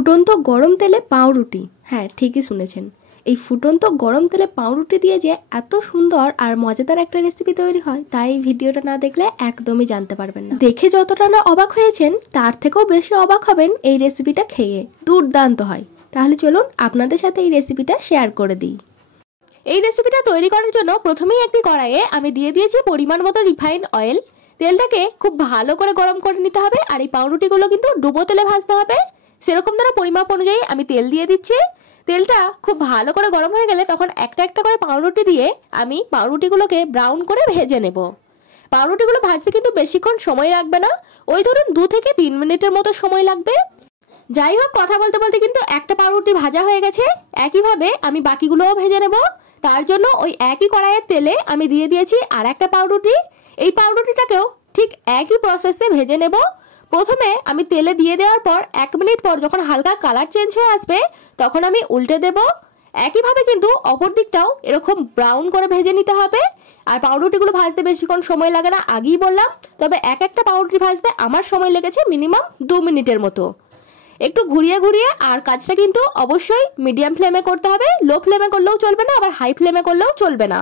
ফুটন্ত গরম তেলে পাউরুটি। হ্যাঁ, ঠিকই শুনেছেন। এই ফুটন্ত গরম তেলে পাউরুটি দিয়ে যে এত সুন্দর আর মজাদার একটা রেসিপি তৈরি হয়, তাই ভিডিওটা না দেখলে একদমই জানতে পারবেন না। দেখে যতটা না অবাক হয়েছেন, তার থেকেও বেশি অবাক হবেন এই রেসিপিটা খেয়ে। দুর্দান্ত হয়। তাহলে চলুন আপনাদের সাথে এই রেসিপিটা শেয়ার করে দিই। এই রেসিপিটা তৈরি করার জন্য প্রথমেই একটি কড়াইয়ে আমি দিয়ে দিয়েছি পরিমাণ মতো রিফাইন্ড অয়েল। তেলটাকে খুব ভালো করে গরম করে নিতে হবে, আর এই পাউরুটিগুলো কিন্তু ডুবো তেলে ভাজতে হবে। সেরকম ধরে পরিমাপ অনুযায়ী আমি তেল দিয়ে দিচ্ছি। তেলটা খুব ভালো করে গরম হয়ে গেলে তখন একটা একটা করে পাউরুটি দিয়ে আমি পাউরুটিগুলোকে ব্রাউন করে ভেজে নেব। পাউরুটিগুলো ভাজতে কিন্তু বেশিক্ষণ সময় লাগবে না, ওই ধরুন 2 থেকে 3 মিনিটের মতো সময় লাগবে। যাই হোক, কথা বলতে বলতে কিন্তু একটা পাউরুটি ভাজা হয়ে গেছে। একইভাবে আমি বাকিগুলোও ভেজে নেব। তার জন্য ওই একই কড়াইয়ের তেলে আমি দিয়ে দিয়েছি আর একটা পাউরুটি। এই পাউরুটিটাকেও ঠিক একই প্রসেসে ভেজে নেব। প্রথমে আমি তেলে দিয়ে দেওয়ার পর 1 মিনিট পর যখন হালকা কালার চেঞ্জ হয়ে আসবে তখন আমি উল্টে দেব। একইভাবে কিন্তু অপর দিকটাও এরকম ব্রাউন করে ভেজে নিতে হবে। আর পাউরুটিগুলো ভাজতে বেশিক্ষণ সময় লাগে না, আগেই বললাম। তবে এক একটা পাউরুটি ভাজতে আমার সময় লেগেছে মিনিমাম 2 মিনিটের মতো। একটু ঘুরিয়ে ঘুরিয়ে, আর কাজটা কিন্তু অবশ্যই মিডিয়াম ফ্লেমে করতে হবে। লো ফ্লেমে করলেও চলবে না, আবার হাই ফ্লেমে করলেও চলবে না।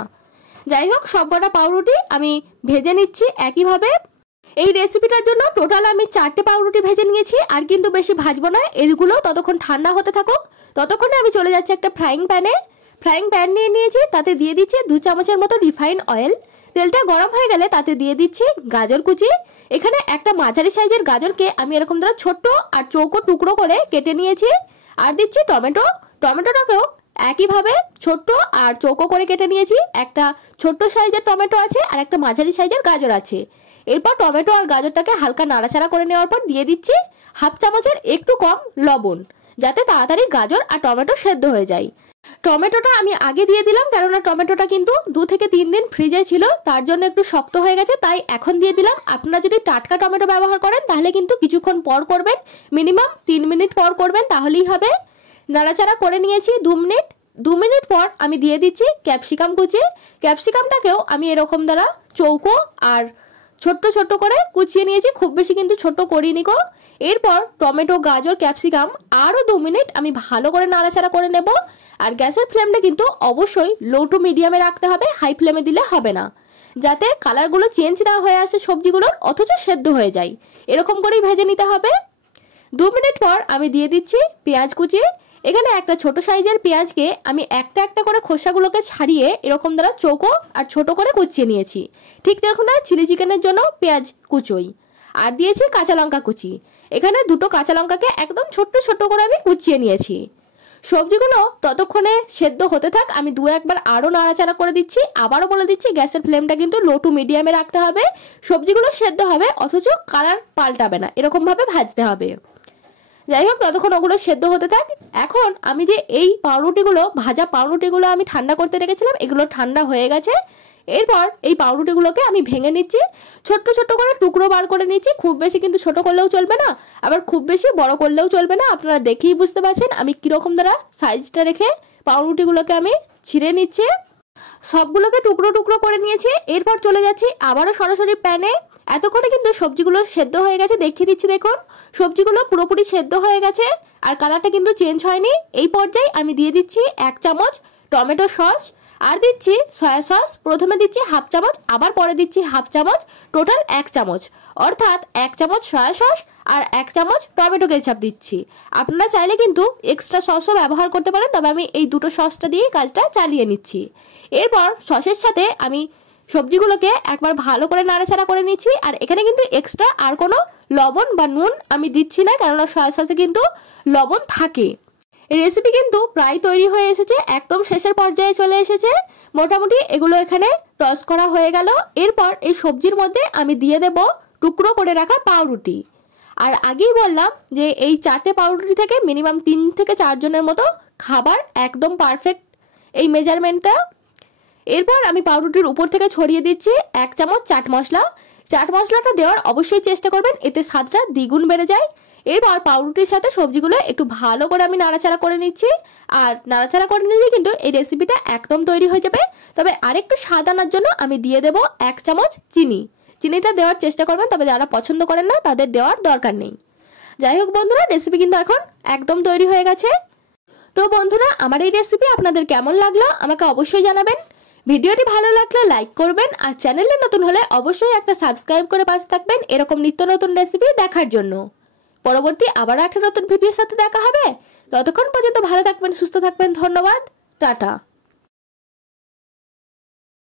যাই হোক, সবকটা পাউরুটি আমি ভেজে নিচ্ছি একইভাবে। এই রেসিপিটার জন্য টোটাল আমি 4টে পাউরুটি ভেজে নিয়েছি, আর কিন্তু বেশি ভাজবো না। এগুলো ততক্ষণ ঠান্ডা হতে থাকুক। ততক্ষণে আমি চলে যাচ্ছি একটা ফ্রাইং প্যান নিয়ে নিয়েছি। তাতে দিয়ে দিচ্ছি 2 চামচের মতো রিফাইন্ড অয়েল। তেলটা গরম হয়ে গেলে তাতে দিয়ে দিচ্ছি গাজর কুচি। এখানে একটা মাঝারি সাইজের গাজরকে আমি এরকম ধরে ছোট্ট আর চৌকো টুকরো করে কেটে নিয়েছি। আর দিচ্ছি টমেটোটাকেও একইভাবে ছোট্ট আর চৌকো করে কেটে নিয়েছি। একটা ছোট্ট সাইজের টমেটো আছে আর একটা মাঝারি সাইজের গাজর আছে। এরপর টমেটো আর গাজরটাকে হালকা নাড়াচাড়া করে নেওয়ার পর দিয়ে দিচ্ছি হাফ চামচের একটু কম লবণ, যাতে তাড়াতাড়ি গাজর আর টমেটো সেদ্ধ হয়ে যায়। টমেটোটা আমি আগে দিয়ে দিলাম, কেননা টমেটোটা কিন্তু 2 থেকে 3 দিন ফ্রিজে ছিল, তার জন্য একটু শক্ত হয়ে গেছে, তাই এখন দিয়ে দিলাম। আপনারা যদি টাটকা টমেটো ব্যবহার করেন তাহলে কিন্তু কিছুক্ষণ পর করবেন, মিনিমাম 3 মিনিট পর করবেন, তাহলেই হবে। নাড়াচাড়া করে নিয়েছি 2 মিনিট পর আমি দিয়ে দিচ্ছি ক্যাপসিকাম কুচি। ক্যাপসিকামটাকেও আমি এরকম দ্বারা চৌকো আর ছোট্ট ছোট্ট করে কুচিয়ে নিয়েছি, খুব বেশি কিন্তু ছোট্ট করিনি গো। এরপর টমেটো, গাজর, ক্যাপসিকাম আরও 2 মিনিট আমি ভালো করে নাড়াচাড়া করে নেব। আর গ্যাসের ফ্লেমটা কিন্তু অবশ্যই লো টু মিডিয়ামে রাখতে হবে, হাই ফ্লেমে দিলে হবে না। যাতে কালারগুলো চেঞ্জ না হয়ে আসে সবজিগুলোর, অথচ সেদ্ধ হয়ে যায়, এরকম করেই ভেজে নিতে হবে। 2 মিনিট পর আমি দিয়ে দিচ্ছি পেঁয়াজ কুচি। এখানে একটা ছোট সাইজের পেঁয়াজকে আমি একটা একটা করে খোসাগুলোকে ছাড়িয়ে এরকম দ্বারা চৌকো আর ছোট করে কুচিয়ে নিয়েছি, ঠিক যেরকম দ্বারা চিলি চিকেনের জন্য পেঁয়াজ কুচোই। আর দিয়েছি কাঁচা লঙ্কা কুচি। এখানে 2টো কাঁচা লঙ্কাকে একদম ছোট্ট ছোট্ট করে আমি কুচিয়ে নিয়েছি। সবজিগুলো ততক্ষণে সেদ্ধ হতে থাক, আমি 2-1 বার আরও নাড়াচাড়া করে দিচ্ছি। আবারও বলে দিচ্ছি, গ্যাসের ফ্লেমটা কিন্তু লো টু মিডিয়ামে রাখতে হবে। সবজিগুলো সেদ্ধ হবে, অথচ কালার পাল্টাবে না, এরকমভাবে ভাজতে হবে। যাই হোক, ততক্ষণ ওগুলো সেদ্ধ হতে থাক। এখন আমি যে এই ভাজা পাউরুটিগুলো আমি ঠান্ডা করতে রেখেছিলাম, এগুলো ঠান্ডা হয়ে গেছে। এরপর এই পাউরুটিগুলোকে আমি ভেঙে নিচ্ছি, ছোট্ট ছোট্ট করে টুকরো বার করে নিচ্ছি। খুব বেশি কিন্তু ছোট করলেও চলবে না, আবার খুব বেশি বড় করলেও চলবে না। আপনারা দেখেই বুঝতে পারছেন আমি কীরকম দ্বারা সাইজটা রেখে পাউরুটিগুলোকে আমি ছিঁড়ে নিচ্ছি। সবগুলোকে টুকরো টুকরো করে নিয়েছি। এরপর চলে যাচ্ছি আবারও সরাসরি প্যানে। এতক্ষণে কিন্তু সবজিগুলো সেদ্ধ হয়ে গেছে, দেখিয়ে দিচ্ছি দেখুন। সবজিগুলো পুরোপুরি সেদ্ধ হয়ে গেছে, আর কালারটা কিন্তু চেঞ্জ হয়নি। এই পর্যায়ে আমি দিয়ে দিচ্ছি 1 চামচ টমেটো সস, আর দিচ্ছি সয়া সস। প্রথমে দিচ্ছি হাফ চামচ, আবার পরে দিচ্ছি হাফ চামচ, টোটাল 1 চামচ। অর্থাৎ 1 চামচ সয়া সস আর 1 চামচ টমেটো কেচাপ দিচ্ছি। আপনারা চাইলে কিন্তু এক্সট্রা সসও ব্যবহার করতে পারেন, তবে আমি এই দুটো সসটা দিয়ে কাজটা চালিয়ে নিচ্ছি। এরপর সসের সাথে আমি সবজিগুলোকে একবার ভালো করে নাড়াচাড়া করে নিচ্ছি। আর এখানে কিন্তু এক্সট্রা আর কোনো লবণ বা নুন আমি দিচ্ছি না, কেননা সয়া সসে কিন্তু লবণ থাকে। রেসিপি কিন্তু প্রায় তৈরি হয়ে এসেছে, একদম শেষের পর্যায়ে চলে এসেছে। মোটামুটি এগুলো এখানে টস করা হয়ে গেল। এরপর এই সবজির মধ্যে আমি দিয়ে দেব টুকরো করে রাখা পাউরুটি। আর আগেই বললাম যে এই 4টে পাউরুটি থেকে মিনিমাম 3 থেকে 4 জনের মতো খাবার, একদম পারফেক্ট এই মেজারমেন্টটা। এরপর আমি পাউরুটির উপর থেকে ছড়িয়ে দিচ্ছি 1 চামচ চাট মশলা। চাট মশলাটা দেওয়ার অবশ্যই চেষ্টা করবেন, এতে স্বাদটা দ্বিগুণ বেড়ে যায়। এরপর পাউরুটির সাথে সবজিগুলো একটু ভালো করে আমি নাড়াচাড়া করে নিচ্ছি। আর নাড়াচাড়া করে নিলে কিন্তু এই রেসিপিটা একদম তৈরি হয়ে যাবে। তবে আরেকটু স্বাদ আনার জন্য আমি দিয়ে দেব 1 চামচ চিনি। চিনিটা দেওয়ার চেষ্টা করবেন, তবে যারা পছন্দ করেন না তাদের দেওয়ার দরকার নেই। যাই হোক বন্ধুরা, রেসিপি কিন্তু এখন একদম তৈরি হয়ে গেছে। তো বন্ধুরা, আমার এই রেসিপি আপনাদের কেমন লাগলো আমাকে অবশ্যই জানাবেন। ভিডিওটি ভালো লাগলে লাইক করবেন, আর চ্যানেলে নতুন হলে অবশ্যই একটা সাবস্ক্রাইব করে পাশে থাকবেন এরকম নিত্য নতুন রেসিপি দেখার জন্য। পরবর্তী আবার একটা নতুন ভিডিওর সাথে দেখা হবে। ততক্ষণ পর্যন্ত ভালো থাকবেন, সুস্থ থাকবেন। ধন্যবাদ, টাটা।